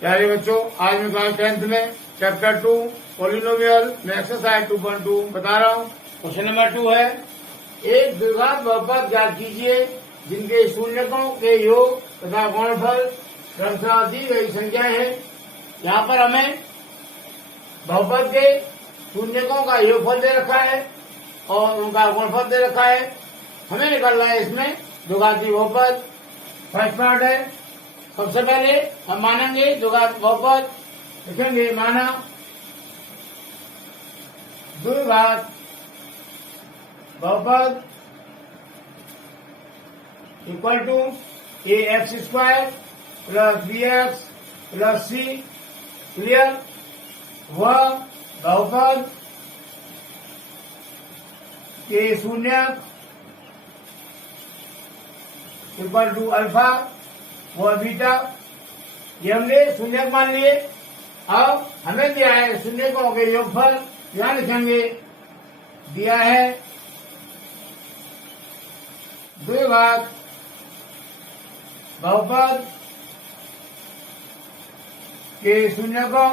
प्यारे बच्चों, आज मैं क्लास 10th में चैप्टर 2 पॉलिनोमियल में एक्सरसाइज 2.2 बता रहा हूँ। क्वेश्चन नंबर 2 है, एक द्विघात बहुपद ज्ञात कीजिए जिनके शून्यकों के योग तथा गुणनफल क्रमशः दी गई संख्याएं हैं। यहाँ पर हमें बहुपद के शून्यकों का योगफल दे रखा है और उनका गुणनफल दे रखा है। हमें निकालना है इसमें द्विघाती बहुपद। फर्स्ट पार्ट है, सबसे पहले हम मानेंगे द्विघात बहुपद, लिखेंगे माना द्विघात बहुपद equal to ax square plus bx plus c। Clear? वह बहुपद के शून्यक इक्वल टू अल्फा व बीटा, ये हमने शून्यक मान लिए। अब हमें दिया है शून्यकों के योगफल, यहाँ लिखेंगे दिया है द्विघात बहुपद के शून्यकों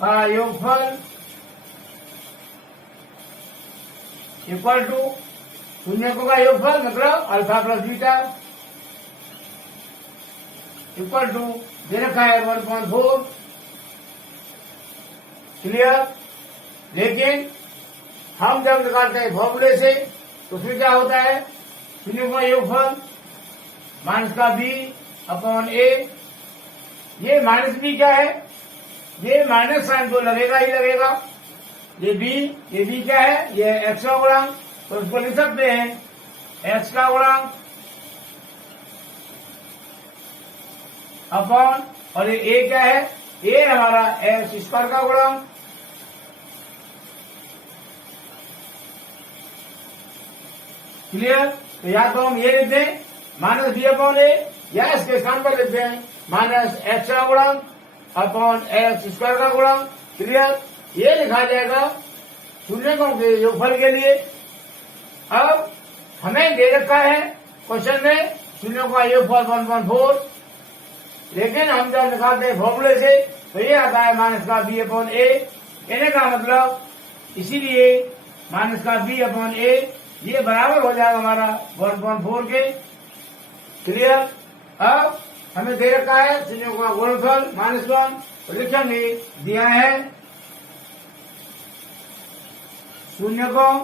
का योगफल इक्वल टू शून्यकों का योगफल मतलब alpha plus beta equal to दे रखा है 1.4। क्लियर? लेकिन हम जब निकालते हैं फॉर्मूले से तो उसमें क्या होता है, शून्यों का योगफल माइनस का बी अपॉन ए। ये माइनस बी क्या है, ये माइनस साइन तो लगेगा ही लगेगा। ये बी क्या है, ये एक्स का गुणांक, तो उसको लिख सकते हैं एक्स का गुणांक अपॉन, और ये ए क्या है, ए हमारा एक्स स्क्वायर का गुणांक। क्लियर? तो या तो हम ये लिखते हैं माइनस बी अपॉन ए, या इसके स्थान पर लिखते हैं माइनस एक्स का गुणांक अपॉन एक्स स्क्वायर का गुणांक। क्लियर? ये लिखा जाएगा शून्यकों के योगफल के लिए। अब हमें दे रखा है क्वेश्चन में शून्यों का योगफल 1.4, लेकिन हम जब निकालते हैं फॉर्मूले से तो ये आता है माइनस का बी अपॉन ए। कहने का मतलब इसीलिए माइनस का बी अपॉन ए ये बराबर हो जाएगा हमारा 1.4 के। क्लियर? अब हमें दे रखा है शून्यों का गुणनफल -1, तो लिखेंगे दिया है शून्यकों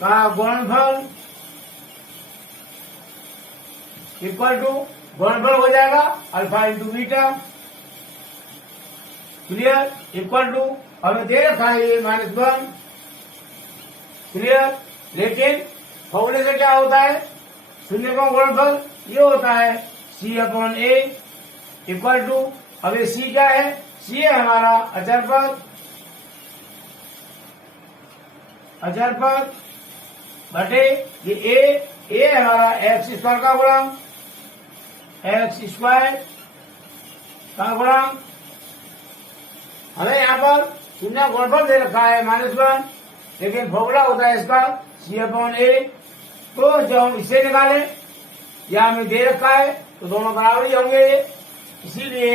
का गुणनफल इक्वल टू गुणनफल हो जाएगा alpha into beta. Clear? Equal to हमें दे रखा है ये -1। क्लियर? लेकिन फॉर्मूले से क्या होता है, शून्य का गुणनफल ये होता है c upon a equal to, अब ये c क्या है, c है हमारा अचर पद बटे ये ए हमारा एक्स स्क्वायर का गुणांक, एक्स स्क्वायर का गुणांक। हमें यहाँ पर शून्य गुणनफल दे रखा है -1, लेकिन फॉर्मूला होता है इसका c अपॉन ए। तो जब हम इसे निकालें, या हमें दे रखा है तो दोनों बराबर ही होंगे, इसीलिए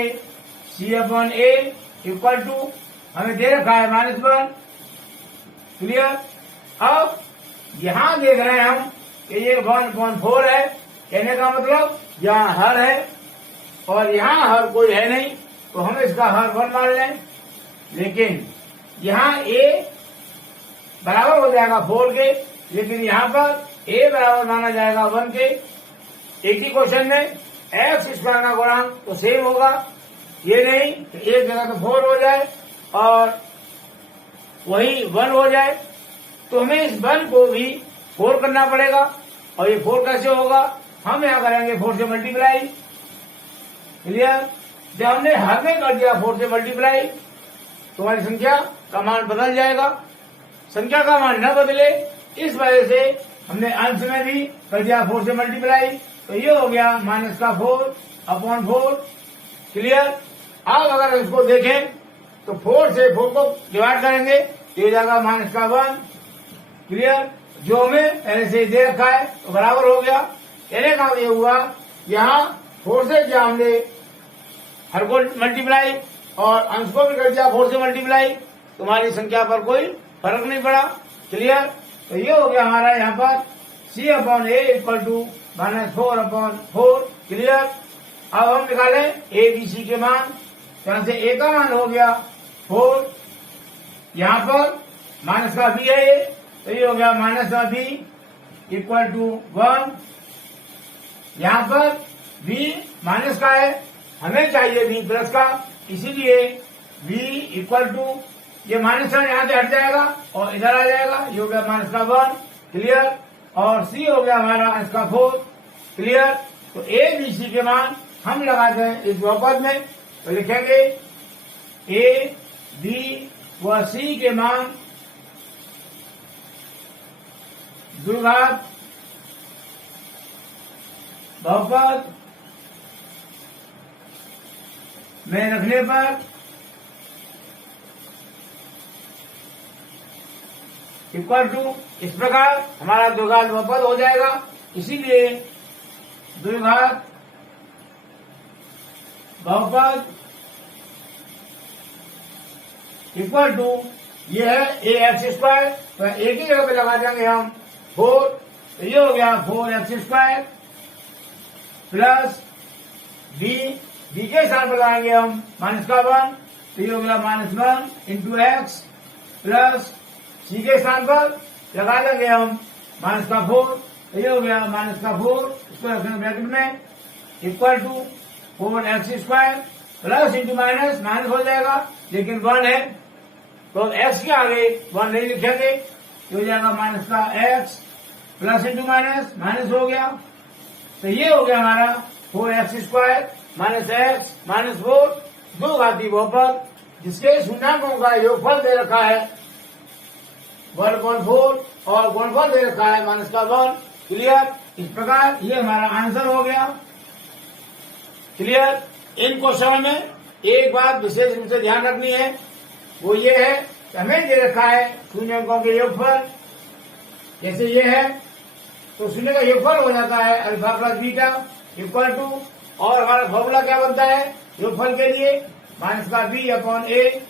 c upon a equal to हमें दे रखा है -1। क्लियर? अब यहाँ देख रहे हैं हम कि ये 1.4 है, कहने का मतलब यहाँ हर है और यहाँ हर कोई है नहीं, तो हम इसका हर 1 मान लें। लेकिन यहाँ a बराबर हो जाएगा 4 के, लेकिन यहाँ पर a बराबर माना जाएगा 1 के। एक ही क्वेश्चन में एक्स स्क्वायर का गुणांक तो सेम होगा, ये नहीं तो एक जगह तो 4 हो जाए और वही 1 हो जाए, तो हमें इस 1 को भी 4 करना पड़ेगा। और ये 4 कैसे होगा, हम यहाँ करेंगे 4 से मल्टीप्लाई। क्लियर? जब हमने हर में कर दिया 4 से मल्टीप्लाई तो हमारी संख्या का मान बदल जाएगा। संख्या का मान न बदले इस वजह से हमने अंश में भी कर दिया 4 से मल्टीप्लाई, तो ये हो गया माइनस का 4 अपॉन 4। क्लियर? अब अगर इसको देखें तो 4 से 4 को डिवाइड करेंगे तो ये जाएगा माइनस का 1। क्लियर? जो हमें पहले से दे रखा है तो बराबर हो गया। कहने का ये हुआ यहाँ 4 से किया हमने हर को मल्टीप्लाई और अंश को भी कर दिया 4 से मल्टीप्लाई, तुम्हारी संख्या पर कोई फर्क नहीं पड़ा। क्लियर? तो ये हो गया हमारा यहाँ पर C/A इक्वल टू -4/4। क्लियर? अब हम निकालें A B C के मान। यहाँ से A का मान हो गया 4, यहाँ पर माइनस का B है ये, तो ये हो गया माइनस का B इक्वल टू 1। यहाँ पर B माइनस का है, हमें चाहिए B प्लस का, इसीलिए B इक्वल टू ये माइनस का यहाँ से हट जाएगा और इधर आ जाएगा, ये हो गया माइनस का 1। क्लियर? और C हो गया हमारा अंश का 4। क्लियर? तो A B C के मान हम लगाते हैं इस बहुपद में, तो लिखेंगे A B व C के मान द्विघात बहुपद में रखने पर इक्वल टू, इस प्रकार हमारा द्विघात बहुपद हो जाएगा। इसीलिए द्विघात बहुपद इक्वल टू ये है ax², तो एक ही जगह पे लगा देंगे हम 4, तो ये हो गया 4x² प्लस b के साथ लगाएंगे हम माइनस का 1, तो ये हो गया -1 इंटू एक्स प्लस c के स्थान पर लगा देंगे हम माइनस का 4, तो ये हो गया माइनस का 4, इसको रखेंगे ब्रैकेट में equal to 4x² plus into minus minus हो जाएगा, लेकिन 1 है तो x के आगे 1 नहीं लिखेंगे, तो हो जाएगा माइनस का x plus into minus minus हो गया। तो ये हो गया हमारा 4x² माइनस x माइनस 4 दो घाती बहुपद जिसके शून्याङ्कों का योगफल दे रखा है 1/4 और गुणनफल दे रखा है माइनस का 1। क्लियर? इस प्रकार ये हमारा आंसर हो गया। क्लियर? इन क्वेश्चन में एक बात विशेष रूप से ध्यान रखनी है, वो ये है कि हमें दे रखा है शून्य अंकों के योगफल, जैसे ये है तो शून्य का योगफल हो जाता है alpha plus beta equal to, और हमारा फॉर्मूला क्या बनता है योगफल के लिए माइनस का b/a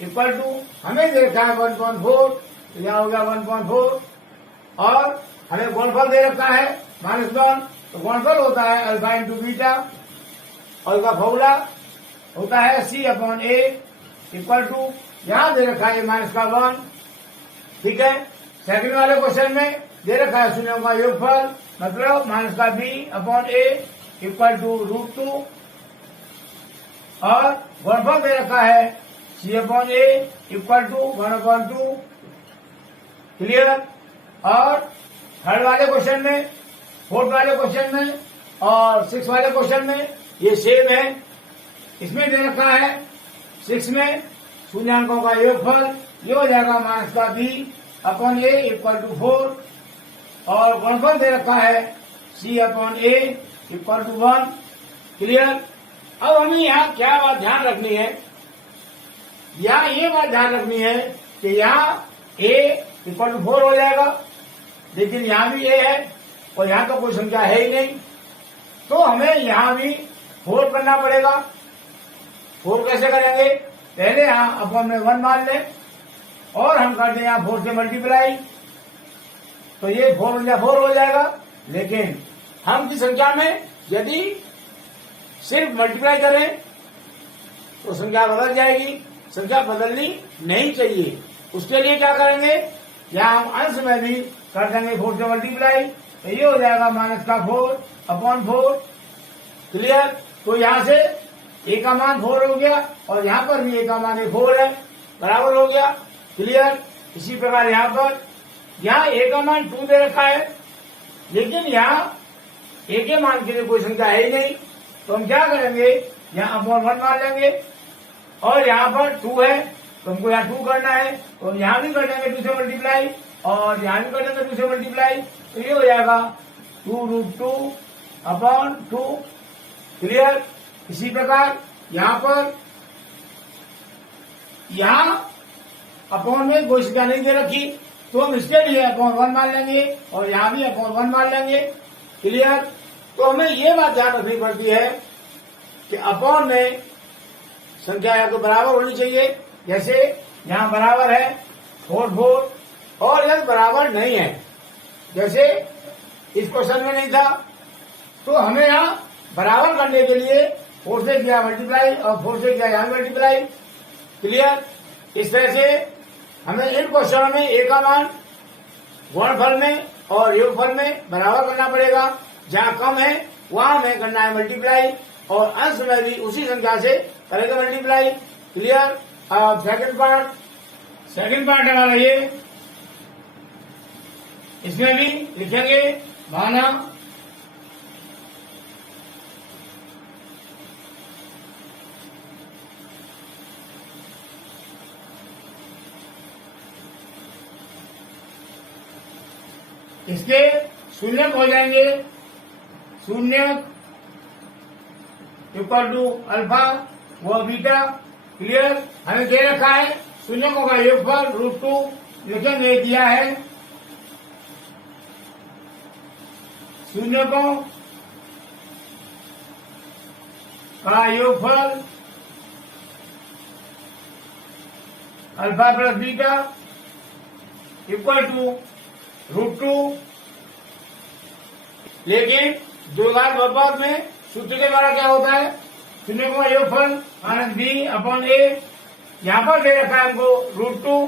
इक्वल टू, हमें दे रखा है 1/4, तो यहाँ हो गया 1/4, और हमें गुणनफल दे रखा है -1, तो गुणनफल होता है अल्फा इंटू बीटा, और इसका फॉर्मूला होता है c/a इक्वल टू, यहाँ दे रखा है माइनस का 1। ठीक है? सेकंड वाले क्वेश्चन में दे रखा है शून्यों का योगफल, मतलब माइनस का b/a इक्वल टू √2, और गुणनफल दे रखा है c/a इक्वल टू 1/2। क्लियर? और थर्ड वाले क्वेश्चन में, फोर्थ वाले क्वेश्चन में और 6 वाले क्वेश्चन में ये सेम है। इसमें दे रखा है 6 में शून्याङ्कों का योगफल, ये हो जाएगा माइनस का b/a इक्वल टू 4, और गुणनफल दे रखा है c/a इक्वल टू 1। क्लियर? अब हमें यहाँ क्या बात ध्यान रखनी है, यहाँ ये बात ध्यान रखनी है कि यहाँ a इक्वल टू 4 हो जाएगा, लेकिन यहाँ भी a है और यहाँ तो कोई संख्या है ही नहीं, तो हमें यहाँ भी 4 करना पड़ेगा। 4 कैसे करेंगे? पहले यहाँ अपन में 1 मान लें और हम कर दें यहाँ 4 से मल्टीप्लाई, तो ये 4 हो जाएगा, लेकिन हम की संख्या में यदि सिर्फ मल्टीप्लाई करें तो संख्या बदल जाएगी, संख्या बदलनी नहीं चाहिए। उसके लिए क्या करेंगे, यहाँ हम अंश में भी कर देंगे 4 से मल्टीप्लाई, तो ये हो जाएगा माइनस का 4/4। क्लियर? तो यहाँ से a का मान 4 हो गया और यहाँ पर भी a का मान 4 है, बराबर हो गया। क्लियर? इसी प्रकार यहाँ पर यहाँ a का मान 2 दे रखा है, लेकिन यहाँ a के मान के लिए कोई संख्या है ही नहीं, तो हम क्या करेंगे, यहाँ अपॉन 1 मान लेंगे, और यहाँ पर 2 है तो हमको यहाँ 2 करना है, तो हम यहाँ भी कर देंगे 2 से मल्टीप्लाई और यहाँ भी कर देंगे 2 से मल्टीप्लाई, तो ये हो जाएगा 2√2/2। क्लियर? इसी प्रकार यहाँ पर यहाँ अपॉन में कोई संख्या नहीं दे रखी, तो हम इसके लिए अपॉन 1 मान लेंगे और यहाँ भी अपॉन 1 मान लेंगे। क्लियर। तो हमें ये बात ध्यान रखनी पड़ती है कि अपॉन में संख्या या तो बराबर होनी चाहिए, जैसे यहाँ बराबर है 4 4, और यदि बराबर नहीं है, जैसे इस क्वेश्चन में नहीं था, तो हमें यहाँ बराबर करने के लिए 4 से किया मल्टीप्लाई और 4 से किया यहाँ मल्टीप्लाई। क्लियर। इस तरह से हमें इन क्वेश्चनों में ए का मान गुणनफल में और योगफल में बराबर करना पड़ेगा। जहाँ कम है वहां हमें करना है मल्टीप्लाई, और अंश में भी उसी संख्या से करेंगे मल्टीप्लाई। क्लियर। अब सेकंड पार्ट हमारा ये, इसमें भी लिखेंगे माना इसके शून्यक हो जाएंगे, शून्यक इक्वल टू अल्फा व बीटा। क्लियर। हमें दे रखा है शून्यकों का योगफल √2 लिखेंगे, दिया है शून्यकों का योगफल alpha plus beta equal to √2। लेकिन द्विघात बहुपद में सूत्र के द्वारा क्या होता है, शून्यकों का योगफल माइनस बी अपॉन ए। यहाँ पर दे रखा है हमको √2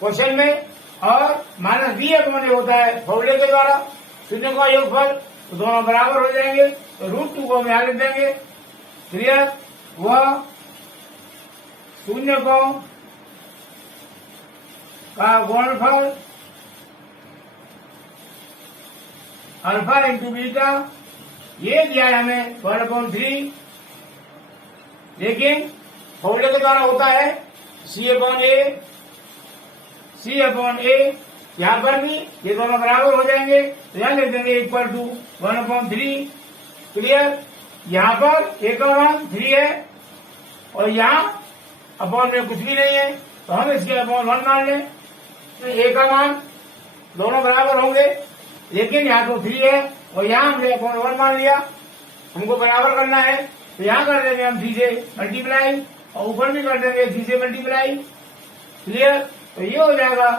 क्वेश्चन में, और माइनस बी अपॉन ए होता है फॉर्मूले के द्वारा शून्य का योगफल, तो दोनों बराबर हो जाएंगे, तो √2 को हम यहाँ लिख देंगे। क्लियर। वह शून्यकों का गुणनफल अल्फा इंटू बीटा, ये दिया है हमें 1/3, लेकिन फॉर्मूले के द्वारा होता है C अपॉन ए। यहाँ पर भी ये दोनों बराबर हो जाएंगे, तो यहाँ लिख देंगे इक्वल टू 1/3। क्लियर। यहाँ पर ए का मान 3 है और यहाँ अपॉन में कुछ भी नहीं है, तो हम इसके अपॉन 1 मान लें। तो ए का मान दोनों बराबर होंगे, लेकिन यहाँ तो 3 है और यहाँ हमने अपॉन 1 मान लिया, हमको बराबर करना है, तो यहाँ कर देंगे हम 3 से मल्टीप्लाई और ऊपर भी कर देंगे 3 से मल्टीप्लाई। क्लियर। तो ये हो जाएगा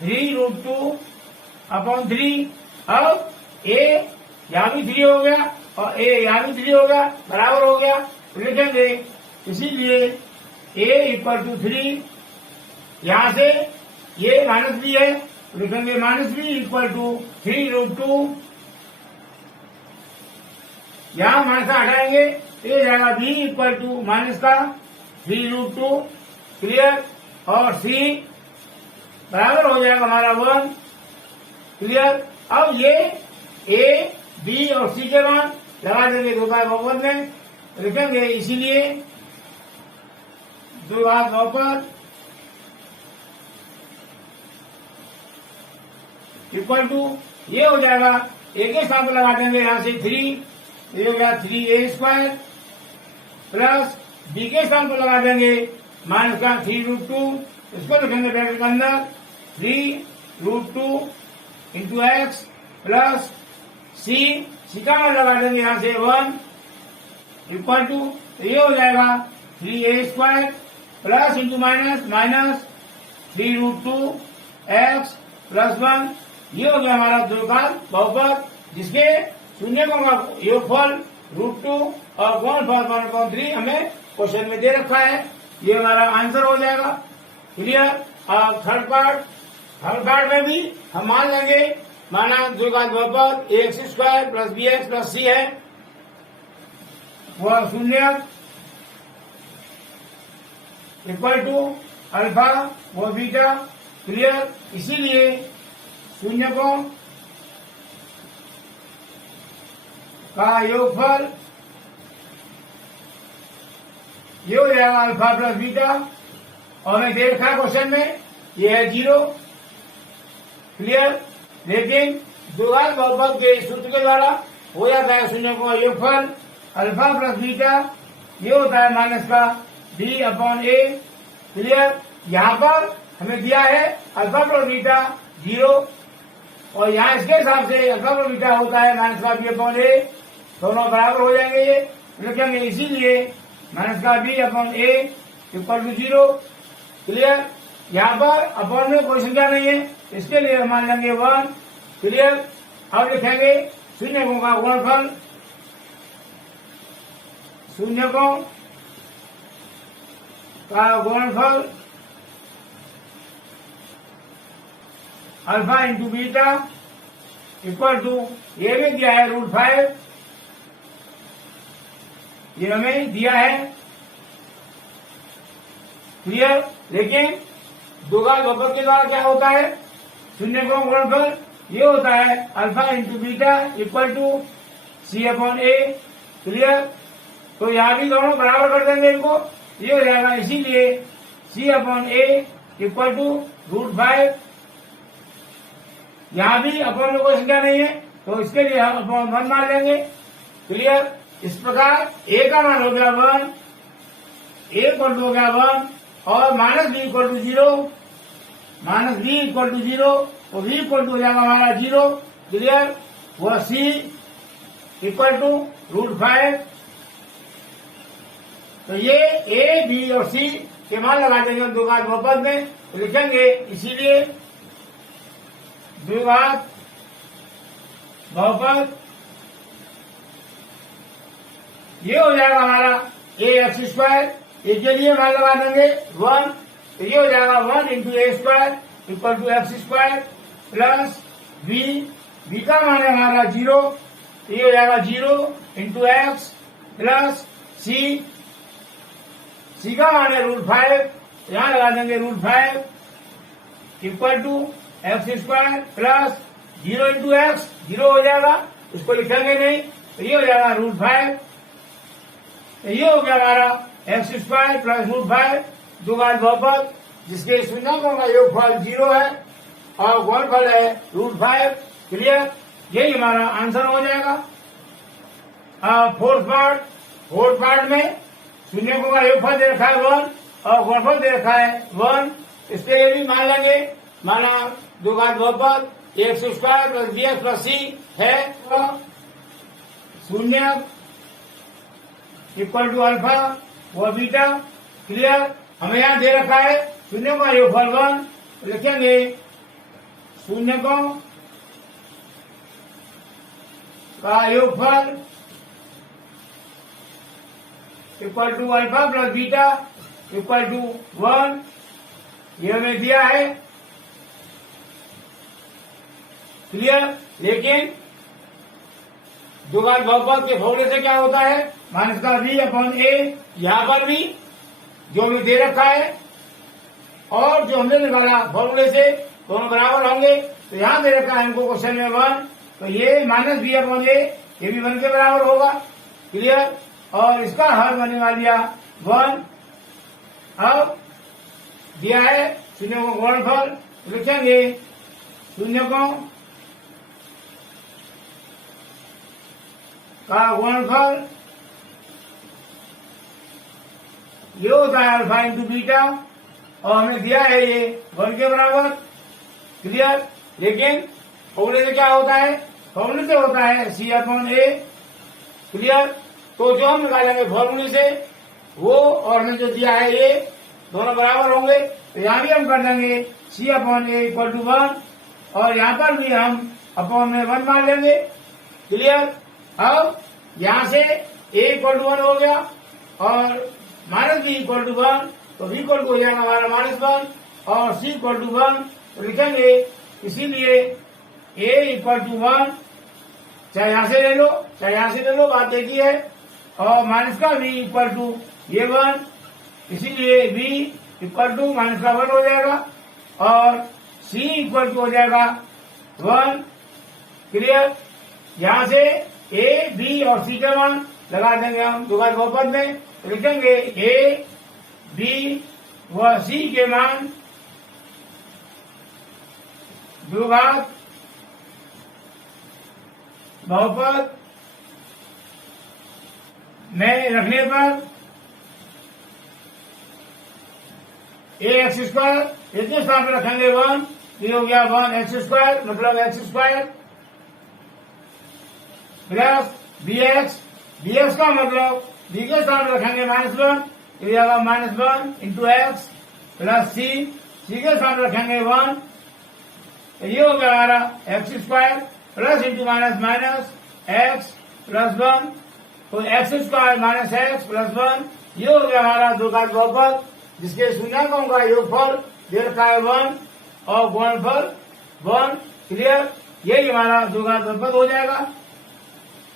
3√2 अपॉन 3। अब ए यहाँ भी 3 हो गया और ए यहाँ भी 3 हो गया, बराबर हो गया, तो लिखेंगे इसीलिए ए इक्वल टू 3। यहाँ से ये माइनस बी है, तो लिखेंगे माइनस बी इक्वल टू 3√2। यहाँ माइनस हटाएंगे, ये जाएगा बी इक्वल टू माइनस का 3√2। क्लियर। और सी बराबर हो जाएगा हमारा 1। क्लियर। अब ये ए बी और सी के मान लगा देंगे द्विघात बहुपद में, लिखेंगे इसीलिए द्विघात बहुपद इक्वल टू, ये हो जाएगा ए के साथ लगा देंगे यहाँ से 3, ये हो गया 3a² प्लस बी के स्थान पर लगा देंगे माइनस का 3√2, इसको लिखेंगे ब्रैकेट के अंदर 3√2 इंटू एक्स प्लस सी का मान लगा देंगे यहाँ से 1 इक्वल टू, तो ये हो जाएगा 3a² plus into minus 3√2 x plus 1। ये हो गया हमारा द्विघात बहुपद, जिसके शून्यकों का योगफल √2 और गुणनफल 1/3 हमें क्वेश्चन में दे रखा है। ये हमारा आंसर हो जाएगा। क्लियर। अब थर्ड पार्ट में भी हम मान लेंगे, माना द्विघात बहुपद ax² plus bx plus c है, वह शून्यक इक्वल टू अल्फा व बीटा। क्लियर। इसीलिए शून्यकों का योगफल ये हो जाएगा अल्फा प्लस बीटा, और हमें दे रखा है क्वेश्चन में ये है 0। क्लियर। लेकिन द्विघात बहुपद के सूत्र के द्वारा हो जाता है शून्यकों का योगफल अल्फा प्लस बीटा, ये होता है माइनस का b अपॉन ए। क्लियर। यहाँ पर हमें दिया है अल्फा प्लस बीटा 0 और यहाँ इसके हिसाब से अल्फा प्लस बीटा होता है माइनस का बी अपॉन ए, दोनों बराबर हो जाएंगे ये लिखेंगे, इसीलिए माइनस का b upon a equal to 0। Clear. यहाँ पर अपॉन में कोई संख्या नहीं है, इसके लिए मान लेंगे 1। क्लियर। अब लिखेंगे शून्यकों का गुणनफल, शून्यकों का गुणनफल alpha into beta equal to, ये भी दिया है √5, ये हमें दिया है। क्लियर। लेकिन द्विघात बहुपद के द्वारा क्या होता है, शून्य का गुणनफल ये होता है alpha into beta equal to c upon a. Clear. तो यहाँ भी दोनों बराबर कर देंगे इनको, ये हो जाएगा, इसीलिए सी अपॉन ए इक्वल टू √5। यहाँ भी अपॉन में कोई संख्या नहीं है, तो इसके लिए हम अपॉन 1 मान लेंगे। क्लियर। इस प्रकार ए का मान हो गया 1, ए इक्वल टू हो गया 1 और minus b equal to 0, minus b equal to 0, तो बी इक्वल टू हो जाएगा हमारा 0। क्लियर। वह सी इक्वल टू √5। तो ये ए बी और सी के मान लगा देंगे द्विघात बहुपद में, तो लिखेंगे इसीलिए द्विघात बहुपद ये हो जाएगा हमारा ax², इसके लिए मान लगा देंगे 1, तो ये हो जाएगा 1 into a² equal to x² plus b का मान है हमारा 0, तो ये हो जाएगा 0 इंटू एक्स प्लस सी का मान है √5, यहां लगा देंगे √5 equal to x² plus 0 into x, 0 हो जाएगा, उसको लिखेंगे नहीं, तो ये हो जाएगा √5। तो ये हो गया हमारा x² प्लस √5 द्विघात बहुपद, जिसके शून्यकों का योगफल 0 है और गुणनफल है √5। क्लियर। यही हमारा आंसर हो जाएगा। फोर्थ पार्ट में शून्यकों का योगफल दे रखा है 1 और गुणनफल दे रखा है 1, इसके लिए भी मान लेंगे, माना द्विघात बहुपद x² plus bx plus c है, शून्य इक्वल टू अल्फा व बीटा। क्लियर। हमें यहाँ दे रखा है शून्य का योगफल 1, लिखेंगे शून्यकों का योगफल equal to alpha plus beta equal to 1, ये हमें दिया है। क्लियर। लेकिन द्विघात बहुपद के फॉर्मूले से क्या होता है, माइनस का बी अपॉन ए, यहां पर भी जो भी दे रखा है और जो हमने निकाला फॉर्मूले से दोनों बराबर होंगे, तो यहां दे रखा है हमको क्वेश्चन में 1, तो ये माइनस बी अपॉन ए ये भी 1 के बराबर होगा। क्लियर। और इसका हल बनने वाला 1। अब दिया है शून्य को गुणनफल, लिखेंगे शून्यकों का गुणनफल ये होता है अल्फा इंटू बीटा और हमें दिया है ये 1 के बराबर। क्लियर। लेकिन फॉर्मूले से क्या होता है, फॉर्मूले से होता है सी अपॉन ए। क्लियर। तो जो हम निकालेंगे फॉर्मूले से वो और हमें जो दिया है ये दोनों बराबर होंगे, तो यहाँ भी हम कर देंगे सी अपॉन ए इक्वल टू 1 और यहाँ पर भी हम अपॉन में 1 मान लेंगे। क्लियर। अब यहाँ से a इक्वल टू 1 हो गया और माइनस बी इक्वल टू 1, तो b इक्वल टू हो जाएगा हमारा -1 और c इक्वल टू 1, तो लिखेंगे इसीलिए a इक्वल टू 1, चाहे यहां से ले लो चाहे यहां से ले लो, बात एक ही है, और माइनस का b इक्वल टू ये 1, इसीलिए b इक्वल टू माइनस का 1 हो जाएगा और c इक्वल टू हो जाएगा 1। क्लियर। यहां से a b और c के मान लगा देंगे हम द्विघात बहुपद में, लिखेंगे a b व c के मान द्विघात बहुपद में रखने पर ए एक्स स्क्वायर इतने स्थान पर रखेंगे 1, ये हो गया 1 एक्स स्क्वायर, मतलब x square plus b x का मतलब बी के स्थान पर रखेंगे -1, ये आएगा -1 इंटू एक्स प्लस सी के स्थान पर रखेंगे 1, ये हो गया हमारा x square plus into minus x plus 1, तो x square minus x plus 1, ये हो गया हमारा दो घात बहुपद जिसके शून्यांकों का योगफल दे रखा है 1 और गुणनफल 1। क्लियर, यही हमारा दो घात बहुपद हो जाएगा।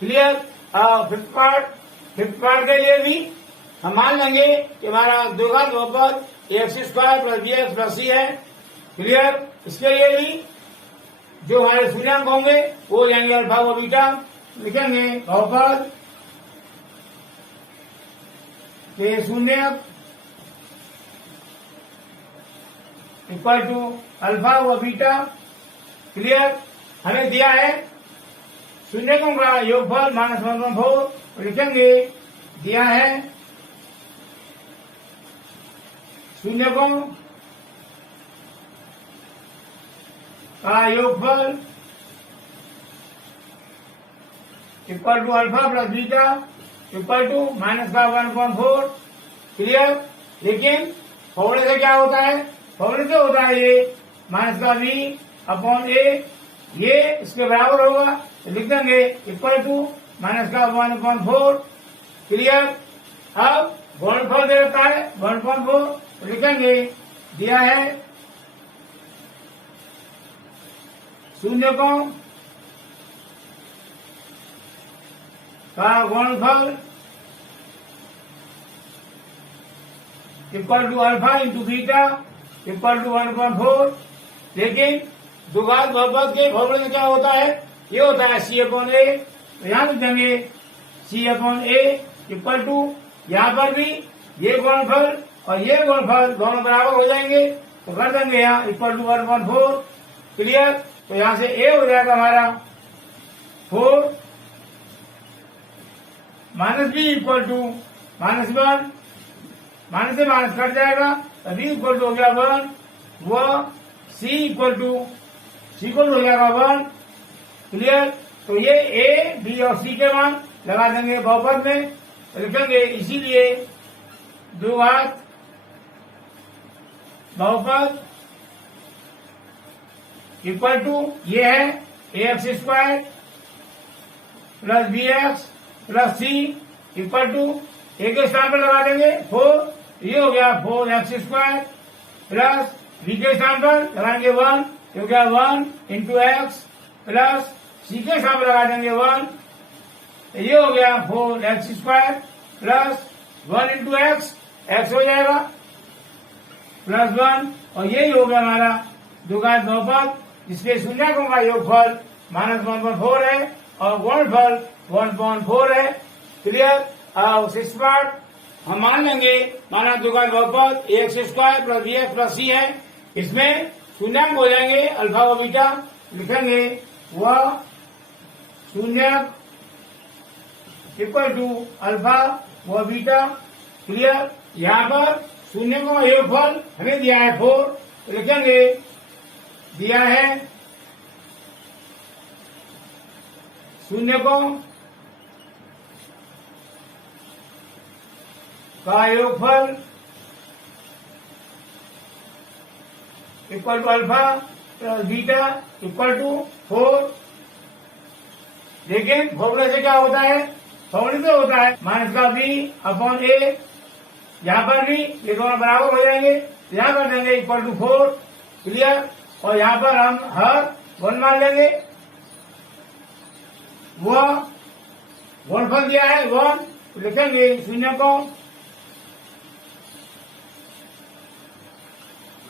क्लियर। फिफ्थ पार्ट के लिए भी हम मान लेंगे कि हमारा दो घात बहुपद x square plus b x plus c है। क्लियर, इसके लिए भी जो हमारे शून्याङ्क होंगे वो हो जाएंगे अल्फा व बीटा। लिखेंगे बहुपद के शून्य इक्वल टू अल्फा व बीटा। क्लियर, हमें दिया है शून्यकों का योगफल -1/4, लिखेंगे दिया है शून्यकों का योगफल equal to alpha plus beta equal to -1/4। Clear, लेकिन फॉर्मूले से क्या होता है, फॉर्मूले से होता है ये -v/a, ये इसके बराबर होगा, तो लिख देंगे इक्वल टू -1/4। क्लियर, अब गुणनफल दे रखा है 1/4, तो लिखेंगे दिया है शून्यकों का गुणनफल equal to alpha into beta equal to 1/4। लेकिन दुघात बहुपद के फॉर्मूले में क्या होता है, ये होता है C/A, तो यहां लिख देंगे C/A इक्वल टू, यहाँ पर भी ये गुणनफल और ये गुणनफल दोनों बराबर हो जाएंगे, तो कर देंगे यहाँ इक्वल टू 1/4। क्लियर, तो यहां से A हो जाएगा हमारा 4 -b इक्वल टू -1, माइनस से माइनस कट जाएगा, तो b इक्वल टू हो गया 1 व c इक्वल टू हो जाएगा 1। क्लियर, तो ये a, b और c के मान लगा देंगे बहुपद में, तो लिखेंगे इसीलिए द्विघात बहुपद इक्वल टू ये है ax square plus bx plus c equal to एक स्थान पर लगा देंगे 4, ये हो गया 4x स्क्वायर प्लस b के स्थान पर लगाएंगे 1, ये हो गया 1 इंटू एक्स प्लस c के स्थान पर लगा देंगे 1, ये हो गया 4x square plus 1 into x हो जाएगा प्लस 1, और यही हो गया हमारा द्विघात बहुपद जिसके शून्यकों का योगफल -1/4 है और गुणनफल 1/4 है। क्लियर, सिक्स्थ पार्ट हम मान लेंगे माना द्विघात बहुपद x square plus b x plus c है, इसमें शून्याङ्क हो जाएंगे अल्फा व बीटा, लिखेंगे वह शून्यक इक्वल टू अल्फा व बीटा। क्लियर, यहाँ पर शून्यकों का योगफल हमें दिया है 4, तो लिखेंगे दिया है शून्यकों का योगफल equal to alpha plus beta equal to 4। लेकिन फॉर्मूले से क्या होता है, फॉर्मूले से होता है -b/a, यहाँ पर भी ये दोनों बराबर हो जाएंगे, यहाँ कर देंगे इक्वल टू 4। क्लियर, और यहाँ पर हम हर 1 मान लेंगे, वह गुणनफल दिया है 1, लिखेंगे शून्यकों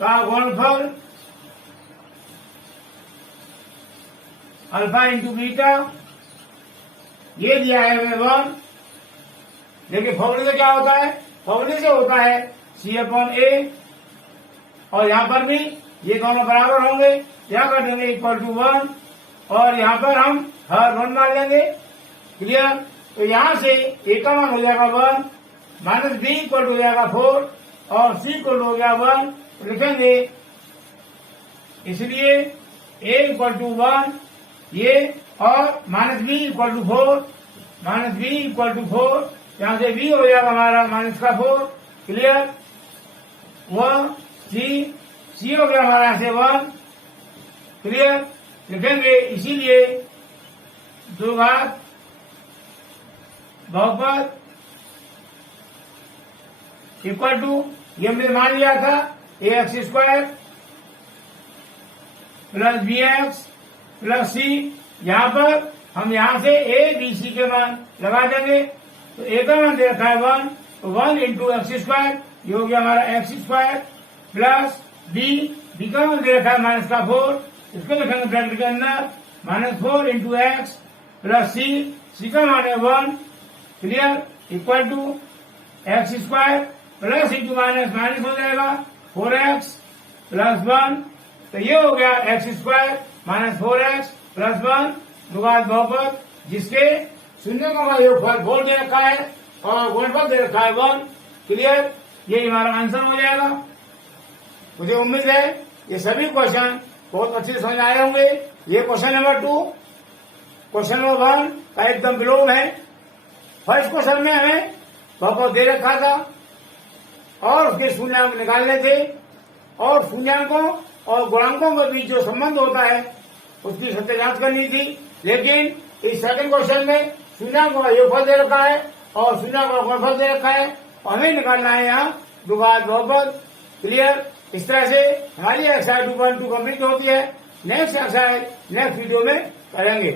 का गुणनफल अल्फा इंटू बीटा, ये दिया है हमें 1। देखिए फॉर्मूले से क्या होता है, फॉर्मूले से होता है C/A, और यहाँ पर भी ये दोनों बराबर होंगे, यहाँ कर देंगे इक्वल टू 1, और यहाँ पर हम हर 1 मान लेंगे। क्लियर, तो यहाँ से a का मान हो जाएगा 1, -b इक्वल टू हो जाएगा 4 और c इक्वल हो गया 1। तो लिखेंगे, इसलिए a इक्वल टू 1 ये, और minus b equal to 4, minus b equal to 4, यहां से b हो जाएगा हमारा माइनस का 4, क्लियर। वह सी हो गया हमारा यहां से 1, क्लियर। लिखेंगे इसीलिए द्विघात बहुपद इक्वल टू, ये हमने मान लिया था ax² plus bx plus c, यहां पर हम यहां से a b c के मान लगा देंगे। तो a का मान दे रखा है 1, तो 1 इंटू x², ये हो गया हमारा x² प्लस b का मान दे रखा है माइनस का 4, इसको लिखेंगे ब्रैकेट के अंदर -4 इंटू एक्स प्लस सी का मान है 1, clear, equal to x² plus into minus हो जाएगा 4x प्लस 1, तो ये हो गया x² माइनस 4x प्लस 1 द्विघात बहुपद, जिसके शून्यों का योगफल 4 दे रखा है और गुणनफल दे रखा है 1, क्लियर। ये हमारा आंसर हो जाएगा। मुझे उम्मीद है ये सभी क्वेश्चन बहुत अच्छे से समझ आए होंगे। ये क्वेश्चन नंबर 2, क्वेश्चन नंबर 1 का एकदम विलोम है। फर्स्ट क्वेश्चन में हमें बहुपद दे रखा था और उसके शून्यांक निकालने थे, और शून्यांकों और गुणांकों के बीच जो संबंध होता है उसकी सत्य जांच करनी थी। लेकिन इस सेकंड क्वेश्चन में शून्यांकों का योगफल दे रखा है और शून्यांकों का गुणनफल दे रखा है, और हमें निकालना है यहाँ द्विघात बहुपद, क्लियर। इस तरह से हमारी एक्सरसाइज 2.2 कंप्लीट होती है। नेक्स्ट एक्सरसाइज नेक्स्ट वीडियो में करेंगे।